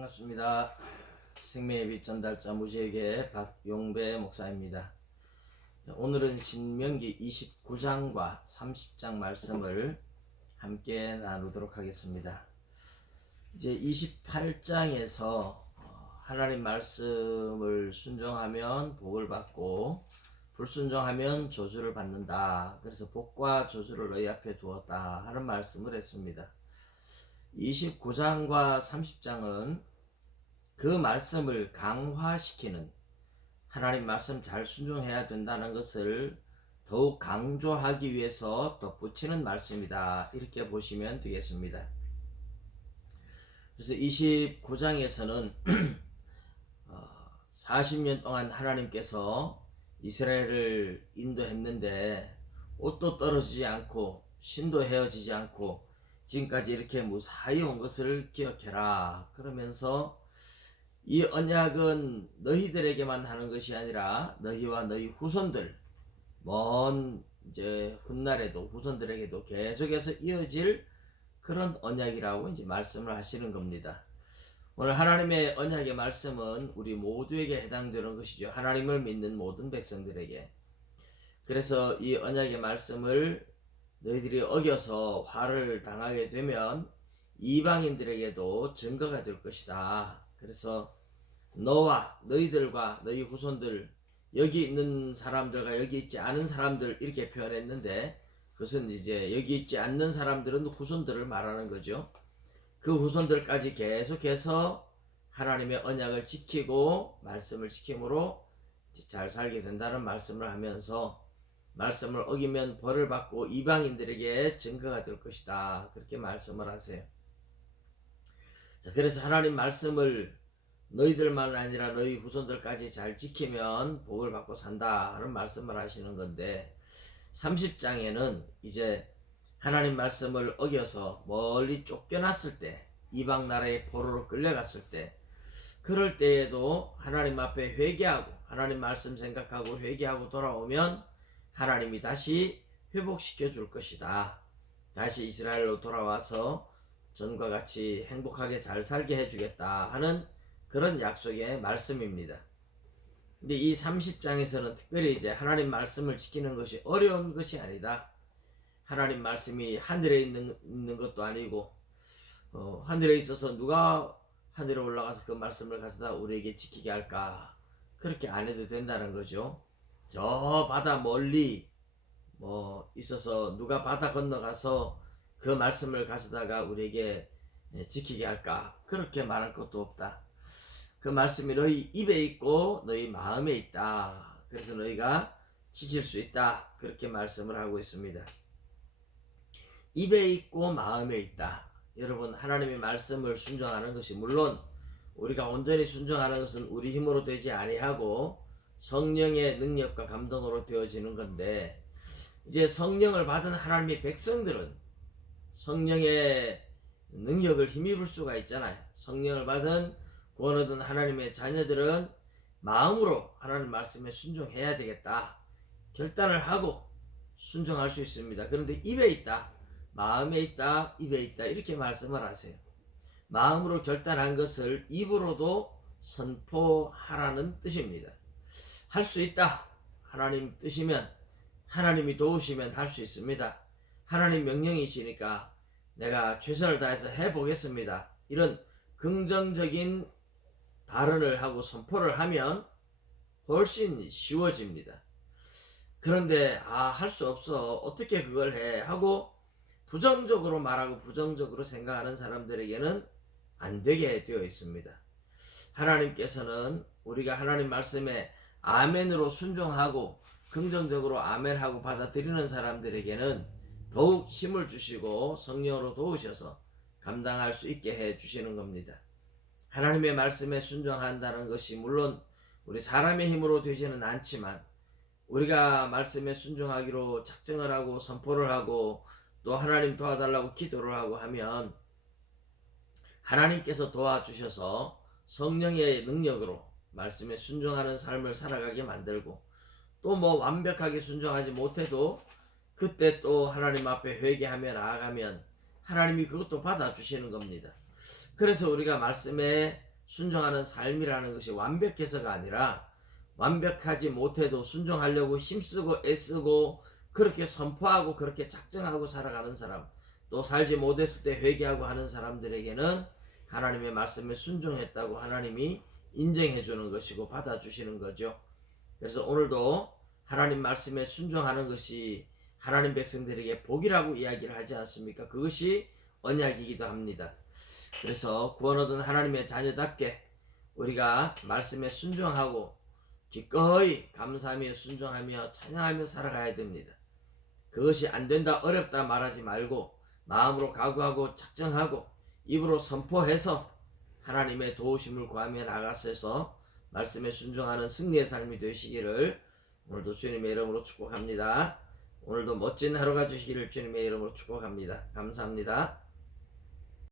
반갑습니다. 생명의 빛 전달자 무지에게 박용배 목사입니다. 오늘은 신명기 29장과 30장 말씀을 함께 나누도록 하겠습니다. 이제 28장에서 하나님 말씀을 순종하면 복을 받고 불순종하면 저주를 받는다. 그래서 복과 저주를 너희 앞에 두었다 하는 말씀을 했습니다. 29장과 30장은 그 말씀을 강화시키는, 하나님 말씀 잘 순종해야 된다는 것을 더욱 강조하기 위해서 덧붙이는 말씀이다, 이렇게 보시면 되겠습니다. 그래서 29장에서는 40년 동안 하나님께서 이스라엘을 인도했는데 옷도 떨어지지 않고 신도 헤어지지 않고 지금까지 이렇게 무사히 온 것을 기억해라. 그러면서 이 언약은 너희들에게만 하는 것이 아니라 너희와 너희 후손들, 먼 이제 훗날에도 후손들에게도 계속해서 이어질 그런 언약이라고 이제 말씀을 하시는 겁니다. 오늘 하나님의 언약의 말씀은 우리 모두에게 해당되는 것이죠. 하나님을 믿는 모든 백성들에게. 그래서 이 언약의 말씀을 너희들이 어겨서 화를 당하게 되면 이방인들에게도 증거가 될 것이다. 그래서 너와 너희들과 너희 후손들, 여기 있는 사람들과 여기 있지 않은 사람들, 이렇게 표현했는데 그것은 이제 여기 있지 않는 사람들은 후손들을 말하는 거죠. 그 후손들까지 계속해서 하나님의 언약을 지키고 말씀을 지킴으로 잘 살게 된다는 말씀을 하면서, 말씀을 어기면 벌을 받고 이방인들에게 증거가 될 것이다, 그렇게 말씀을 하세요. 자, 그래서 하나님 말씀을 너희들만 아니라 너희 후손들까지 잘 지키면 복을 받고 산다 하는 말씀을 하시는 건데, 30장에는 이제 하나님 말씀을 어겨서 멀리 쫓겨났을 때, 이방 나라의 포로로 끌려갔을 때, 그럴 때에도 하나님 앞에 회개하고 하나님 말씀 생각하고 회개하고 돌아오면 하나님이 다시 회복시켜 줄 것이다. 다시 이스라엘로 돌아와서 전과 같이 행복하게 잘 살게 해주겠다 하는 그런 약속의 말씀입니다. 근데 이 30장에서는 특별히 이제 하나님 말씀을 지키는 것이 어려운 것이 아니다. 하나님 말씀이 하늘에 있는 것도 아니고 하늘에 있어서 누가 하늘에 올라가서 그 말씀을 가져다 우리에게 지키게 할까? 그렇게 안 해도 된다는 거죠. 저 바다 멀리 있어서 누가 바다 건너가서 그 말씀을 가져다가 우리에게 지키게 할까? 그렇게 말할 것도 없다. 그 말씀이 너희 입에 있고 너희 마음에 있다. 그래서 너희가 지킬 수 있다. 그렇게 말씀을 하고 있습니다. 입에 있고 마음에 있다. 여러분, 하나님의 말씀을 순종하는 것이, 물론 우리가 온전히 순종하는 것은 우리 힘으로 되지 아니하고 성령의 능력과 감동으로 되어지는 건데, 이제 성령을 받은 하나님의 백성들은 성령의 능력을 힘입을 수가 있잖아요. 성령을 받은 구원 얻은 하나님의 자녀들은 마음으로 하나님 말씀에 순종해야 되겠다 결단을 하고 순종할 수 있습니다. 그런데 입에 있다, 마음에 있다, 입에 있다, 이렇게 말씀을 하세요. 마음으로 결단한 것을 입으로도 선포하라는 뜻입니다. 할 수 있다. 하나님 뜻이면, 하나님이 도우시면 할 수 있습니다. 하나님 명령이시니까 내가 최선을 다해서 해보겠습니다. 이런 긍정적인 발언을 하고 선포를 하면 훨씬 쉬워집니다. 그런데 할 수 없어, 어떻게 그걸 해 하고 부정적으로 말하고 부정적으로 생각하는 사람들에게는 안 되게 되어 있습니다. 하나님께서는 우리가 하나님 말씀에 아멘으로 순종하고 긍정적으로 아멘하고 받아들이는 사람들에게는 더욱 힘을 주시고 성령으로 도우셔서 감당할 수 있게 해 주시는 겁니다. 하나님의 말씀에 순종한다는 것이 물론 우리 사람의 힘으로 되지는 않지만, 우리가 말씀에 순종하기로 작정을 하고 선포를 하고 또 하나님 도와달라고 기도를 하고 하면 하나님께서 도와주셔서 성령의 능력으로 말씀에 순종하는 삶을 살아가게 만들고, 또 완벽하게 순종하지 못해도 그때 또 하나님 앞에 회개하며 나아가면 하나님이 그것도 받아주시는 겁니다. 그래서 우리가 말씀에 순종하는 삶이라는 것이 완벽해서가 아니라 완벽하지 못해도 순종하려고 힘쓰고 애쓰고 그렇게 선포하고 그렇게 작정하고 살아가는 사람, 또 살지 못했을 때 회개하고 하는 사람들에게는 하나님의 말씀에 순종했다고 하나님이 인정해 주는 것이고 받아주시는 거죠. 그래서 오늘도 하나님 말씀에 순종하는 것이 하나님 백성들에게 복이라고 이야기를 하지 않습니까? 그것이 언약이기도 합니다. 그래서 구원 얻은 하나님의 자녀답게 우리가 말씀에 순종하고 기꺼이 감사하며 순종하며 찬양하며 살아가야 됩니다. 그것이 안 된다, 어렵다 말하지 말고 마음으로 각오하고 작정하고 입으로 선포해서 하나님의 도우심을 구하며 나가셔서 말씀에 순종하는 승리의 삶이 되시기를 오늘도 주님의 이름으로 축복합니다. 오늘도 멋진 하루가 주시기를 주님의 이름으로 축복합니다. 감사합니다.